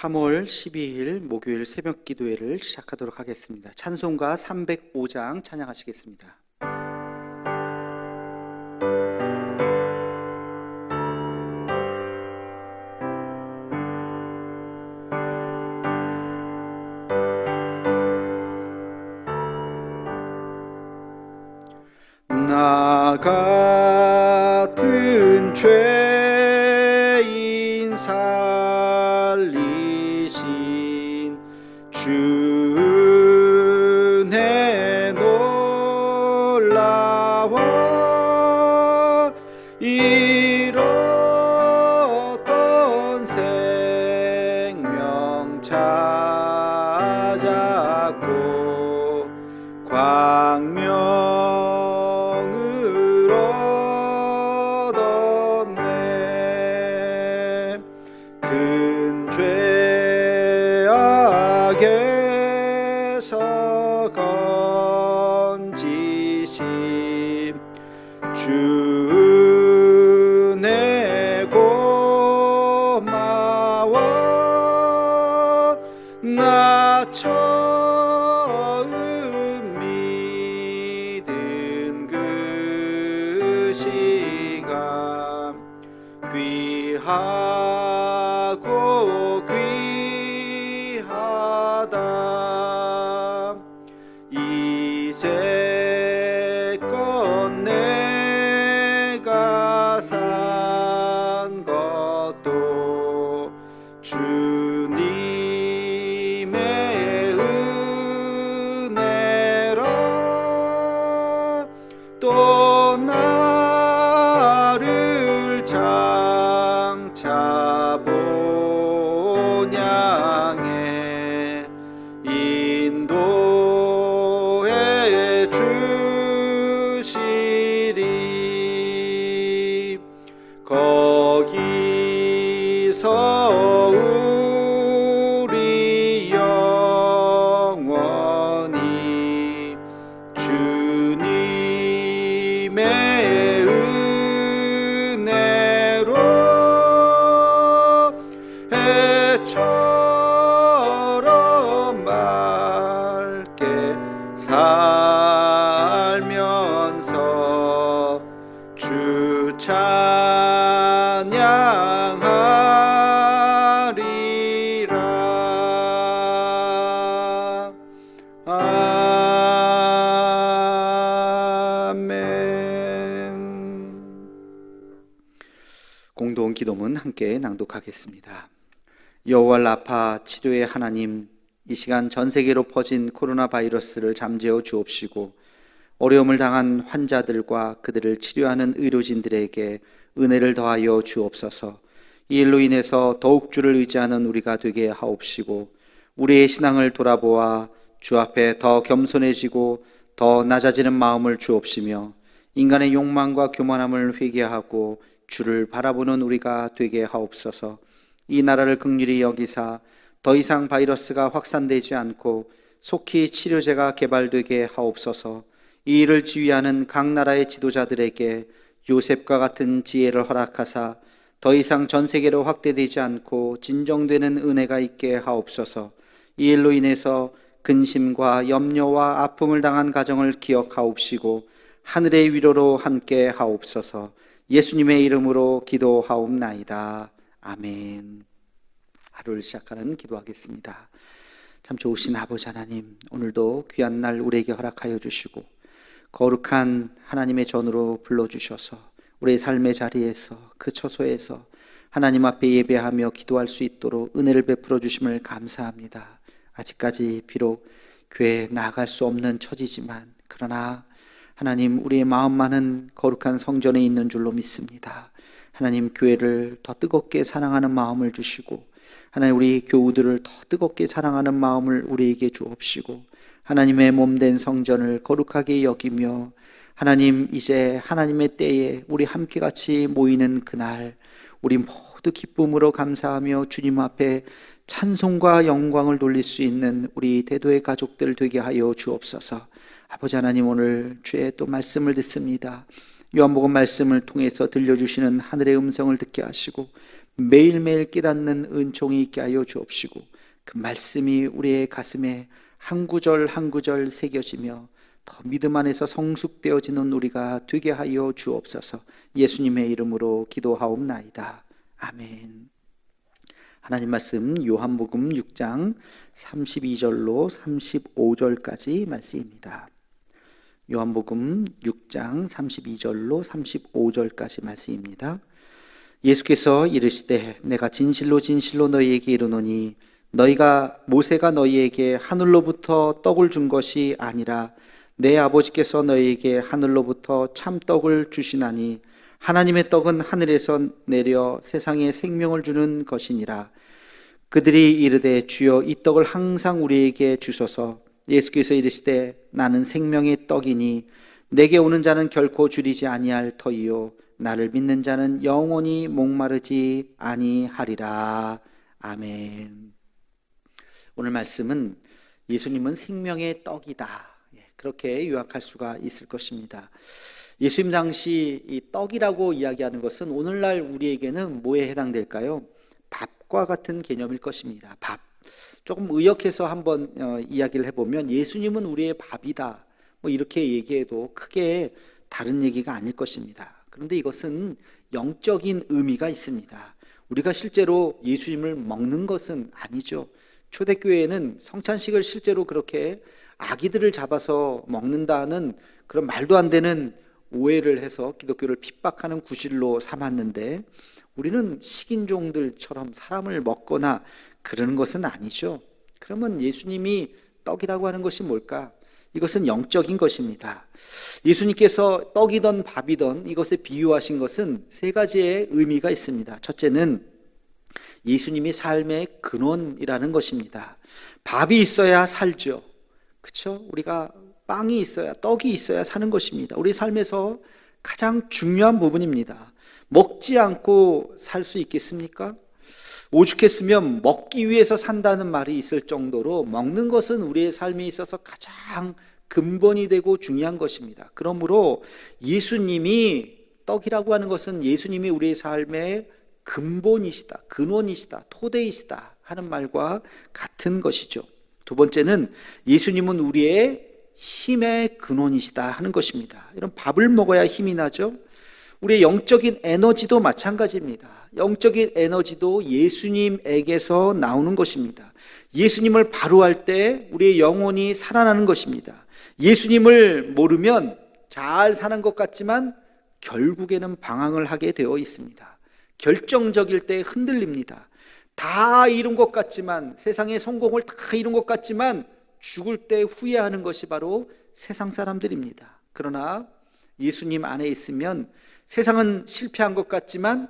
3월 12일 목요일 새벽 기도회를 시작하도록 하겠습니다. 찬송가 305장 찬양하시겠습니다. 나 같은 죄인 살리신 주 은혜 놀라워 잃었던 생명 찾았고 광명을 얻었네. 큰 죄악에서 건지심 주 은혜 고마워. 나 처음 믿은 그 시간 귀하고 귀하다. 이제껏 내가 산 것도 주님의 은혜라. 또 나를 장차 본향에 인도해 주시리. 거기서 우리 영원히 주님의 은혜로 해처럼 맑게 살면서 주 찬양하리라. 아멘. 공동 기도문 함께 낭독하겠습니다. 여호와 라파 치료의 하나님, 이 시간 전 세계로 퍼진 코로나 바이러스를 잠재워 주옵시고 어려움을 당한 환자들과 그들을 치료하는 의료진들에게 은혜를 더하여 주옵소서. 이 일로 인해서 더욱 주를 의지하는 우리가 되게 하옵시고 우리의 신앙을 돌아보아 주 앞에 더 겸손해지고 더 낮아지는 마음을 주옵시며 인간의 욕망과 교만함을 회개하고 주를 바라보는 우리가 되게 하옵소서. 이 나라를 긍휼히 여기사 더 이상 바이러스가 확산되지 않고 속히 치료제가 개발되게 하옵소서. 이 일을 지휘하는 각 나라의 지도자들에게 요셉과 같은 지혜를 허락하사 더 이상 전 세계로 확대되지 않고 진정되는 은혜가 있게 하옵소서. 이 일로 인해서 근심과 염려와 아픔을 당한 가정을 기억하옵시고 하늘의 위로로 함께 하옵소서. 예수님의 이름으로 기도하옵나이다. 아멘. 하루를 시작하는 기도하겠습니다. 참 좋으신 아버지 하나님, 오늘도 귀한 날 우리에게 허락하여 주시고 거룩한 하나님의 전으로 불러주셔서 우리의 삶의 자리에서 그 처소에서 하나님 앞에 예배하며 기도할 수 있도록 은혜를 베풀어 주심을 감사합니다. 아직까지 비록 교회에 나아갈 수 없는 처지지만 그러나 하나님, 우리의 마음만은 거룩한 성전에 있는 줄로 믿습니다. 하나님, 교회를 더 뜨겁게 사랑하는 마음을 주시고 하나님, 우리 교우들을 더 뜨겁게 사랑하는 마음을 우리에게 주옵시고 하나님의 몸된 성전을 거룩하게 여기며 하나님, 이제 하나님의 때에 우리 함께 같이 모이는 그날 우리 모두 기쁨으로 감사하며 주님 앞에 찬송과 영광을 돌릴 수 있는 우리 대도의 가족들 되게 하여 주옵소서. 아버지 하나님, 오늘 주의 또 말씀을 듣습니다. 요한복음 말씀을 통해서 들려주시는 하늘의 음성을 듣게 하시고 매일매일 깨닫는 은총이 있게 하여 주옵시고, 그 말씀이 우리의 가슴에 한 구절 한 구절 새겨지며 더 믿음 안에서 성숙되어지는 우리가 되게 하여 주옵소서. 예수님의 이름으로 기도하옵나이다. 아멘. 하나님 말씀 요한복음 6장 32절로 35절까지 말씀입니다. 요한복음 6장 32절로 35절까지 말씀입니다. 예수께서 이르시되 내가 진실로 진실로 너희에게 이르노니 너희가 모세가 너희에게 하늘로부터 떡을 준 것이 아니라 내 아버지께서 너희에게 하늘로부터 참떡을 주시나니 하나님의 떡은 하늘에서 내려 세상에 생명을 주는 것이니라. 그들이 이르되 주여 이 떡을 항상 우리에게 주소서. 예수께서 이르시되 나는 생명의 떡이니 내게 오는 자는 결코 줄이지 아니할 터이요 나를 믿는 자는 영원히 목마르지 아니하리라. 아멘. 오늘 말씀은 예수님은 생명의 떡이다, 그렇게 요약할 수가 있을 것입니다. 예수님 당시 이 떡이라고 이야기하는 것은 오늘날 우리에게는 뭐에 해당될까요? 밥과 같은 개념일 것입니다. 밥. 조금 의역해서 한번 이야기를 해보면 예수님은 우리의 밥이다, 뭐 이렇게 얘기해도 크게 다른 얘기가 아닐 것입니다. 그런데 이것은 영적인 의미가 있습니다. 우리가 실제로 예수님을 먹는 것은 아니죠. 초대교회에는 성찬식을 실제로 그렇게 아기들을 잡아서 먹는다는 그런 말도 안 되는 오해를 해서 기독교를 핍박하는 구실로 삼았는데, 우리는 식인종들처럼 사람을 먹거나 그러는 것은 아니죠. 그러면 예수님이 떡이라고 하는 것이 뭘까? 이것은 영적인 것입니다. 예수님께서 떡이든 밥이든 이것에 비유하신 것은 세 가지의 의미가 있습니다. 첫째는 예수님이 삶의 근원이라는 것입니다. 밥이 있어야 살죠. 그렇죠? 우리가 빵이 있어야, 떡이 있어야 사는 것입니다. 우리 삶에서 가장 중요한 부분입니다. 먹지 않고 살 수 있겠습니까? 오죽했으면 먹기 위해서 산다는 말이 있을 정도로 먹는 것은 우리의 삶에 있어서 가장 근본이 되고 중요한 것입니다. 그러므로 예수님이 떡이라고 하는 것은 예수님이 우리의 삶의 근본이시다, 근원이시다, 토대이시다 하는 말과 같은 것이죠. 두 번째는 예수님은 우리의 힘의 근원이시다 하는 것입니다. 이런 밥을 먹어야 힘이 나죠. 우리의 영적인 에너지도 마찬가지입니다. 영적인 에너지도 예수님에게서 나오는 것입니다. 예수님을 바로 할 때 우리의 영혼이 살아나는 것입니다. 예수님을 모르면 잘 사는 것 같지만 결국에는 방황을 하게 되어 있습니다. 결정적일 때 흔들립니다. 다 이룬 것 같지만, 세상의 성공을 다 이룬 것 같지만 죽을 때 후회하는 것이 바로 세상 사람들입니다. 그러나 예수님 안에 있으면 세상은 실패한 것 같지만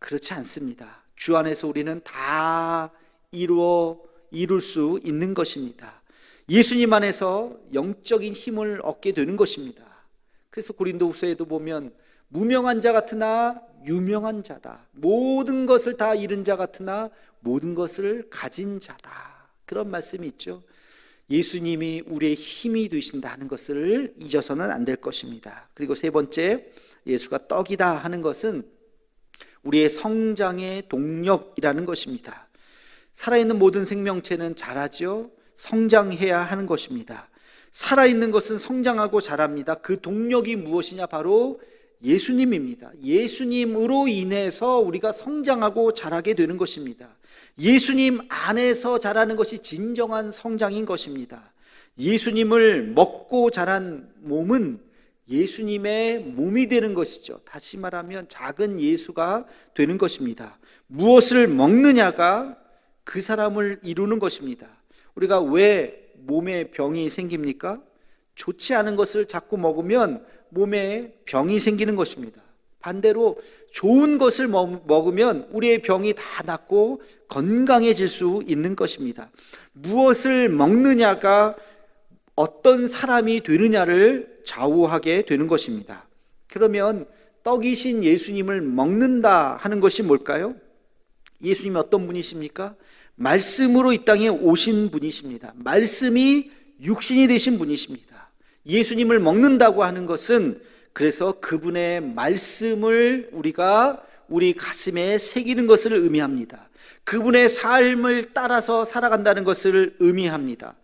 그렇지 않습니다. 주 안에서 우리는 다 이룰 수 있는 것입니다. 예수님 안에서 영적인 힘을 얻게 되는 것입니다. 그래서 고린도후서에도 보면 무명한 자 같으나 유명한 자다, 모든 것을 다 잃은 자 같으나 모든 것을 가진 자다, 그런 말씀이 있죠. 예수님이 우리의 힘이 되신다는 것을 잊어서는 안 될 것입니다. 그리고 세 번째, 예수가 떡이다 하는 것은 우리의 성장의 동력이라는 것입니다. 살아있는 모든 생명체는 자라죠. 성장해야 하는 것입니다. 살아있는 것은 성장하고 자랍니다. 그 동력이 무엇이냐? 바로 예수님입니다. 예수님으로 인해서 우리가 성장하고 자라게 되는 것입니다. 예수님 안에서 자라는 것이 진정한 성장인 것입니다. 예수님을 먹고 자란 몸은 예수님의 몸이 되는 것이죠. 다시 말하면 작은 예수가 되는 것입니다. 무엇을 먹느냐가 그 사람을 이루는 것입니다. 우리가 왜 몸에 병이 생깁니까? 좋지 않은 것을 자꾸 먹으면 몸에 병이 생기는 것입니다. 반대로 좋은 것을 먹으면 우리의 병이 다 낫고 건강해질 수 있는 것입니다. 무엇을 먹느냐가 어떤 사람이 되느냐를 좌우하게 되는 것입니다. 그러면 떡이신 예수님을 먹는다 하는 것이 뭘까요? 예수님이 어떤 분이십니까? 말씀으로 이 땅에 오신 분이십니다. 말씀이 육신이 되신 분이십니다. 예수님을 먹는다고 하는 것은 그래서 그분의 말씀을 우리가 우리 가슴에 새기는 것을 의미합니다. 그분의 삶을 따라서 살아간다는 것을 의미합니다.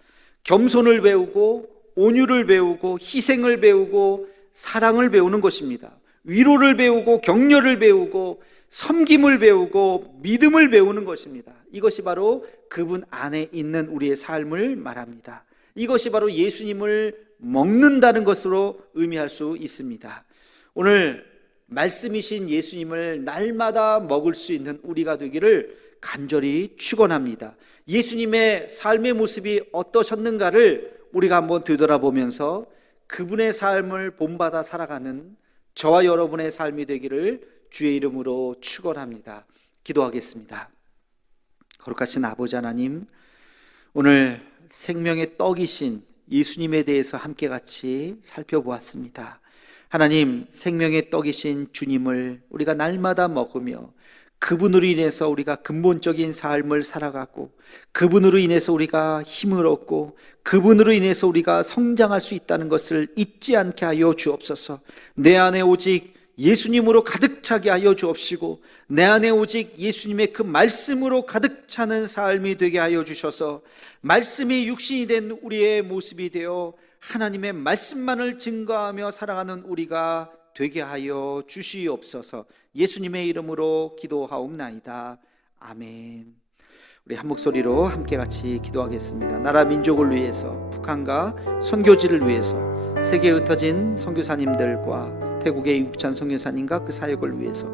겸손을 배우고 온유를 배우고 희생을 배우고 사랑을 배우는 것입니다. 위로를 배우고 격려를 배우고 섬김을 배우고 믿음을 배우는 것입니다. 이것이 바로 그분 안에 있는 우리의 삶을 말합니다. 이것이 바로 예수님을 먹는다는 것으로 의미할 수 있습니다. 오늘 말씀이신 예수님을 날마다 먹을 수 있는 우리가 되기를 간절히 축원합니다. 예수님의 삶의 모습이 어떠셨는가를 우리가 한번 되돌아보면서 그분의 삶을 본받아 살아가는 저와 여러분의 삶이 되기를 주의 이름으로 축원합니다. 기도하겠습니다. 거룩하신 아버지 하나님, 오늘 생명의 떡이신 예수님에 대해서 함께 같이 살펴보았습니다. 하나님, 생명의 떡이신 주님을 우리가 날마다 먹으며 그분으로 인해서 우리가 근본적인 삶을 살아가고 그분으로 인해서 우리가 힘을 얻고 그분으로 인해서 우리가 성장할 수 있다는 것을 잊지 않게 하여 주옵소서. 내 안에 오직 예수님으로 가득 차게 하여 주옵시고 내 안에 오직 예수님의 그 말씀으로 가득 차는 삶이 되게 하여 주셔서 말씀이 육신이 된 우리의 모습이 되어 하나님의 말씀만을 증거하며 살아가는 우리가 되게 하여 주시옵소서. 예수님의 이름으로 기도하옵나이다. 아멘. 우리 한 목소리로 함께 같이 기도하겠습니다. 나라 민족을 위해서, 북한과 선교지를 위해서, 세계에 흩어진 선교사님들과 태국의 이국찬 선교사님과 그 사역을 위해서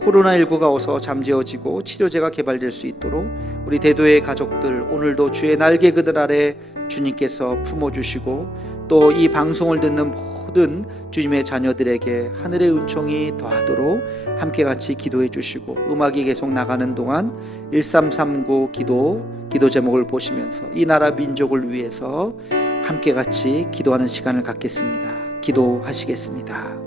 코로나19가 어서 잠재워지고 치료제가 개발될 수 있도록 우리 대도의 가족들 오늘도 주의 날개 그들 아래 주님께서 품어주시고 또 이 방송을 듣는 모든 주님의 자녀들에게 하늘의 은총이 더하도록 함께 같이 기도해 주시고 음악이 계속 나가는 동안 1339 기도 제목을 보시면서 이 나라 민족을 위해서 함께 같이 기도하는 시간을 갖겠습니다. 기도하시겠습니다.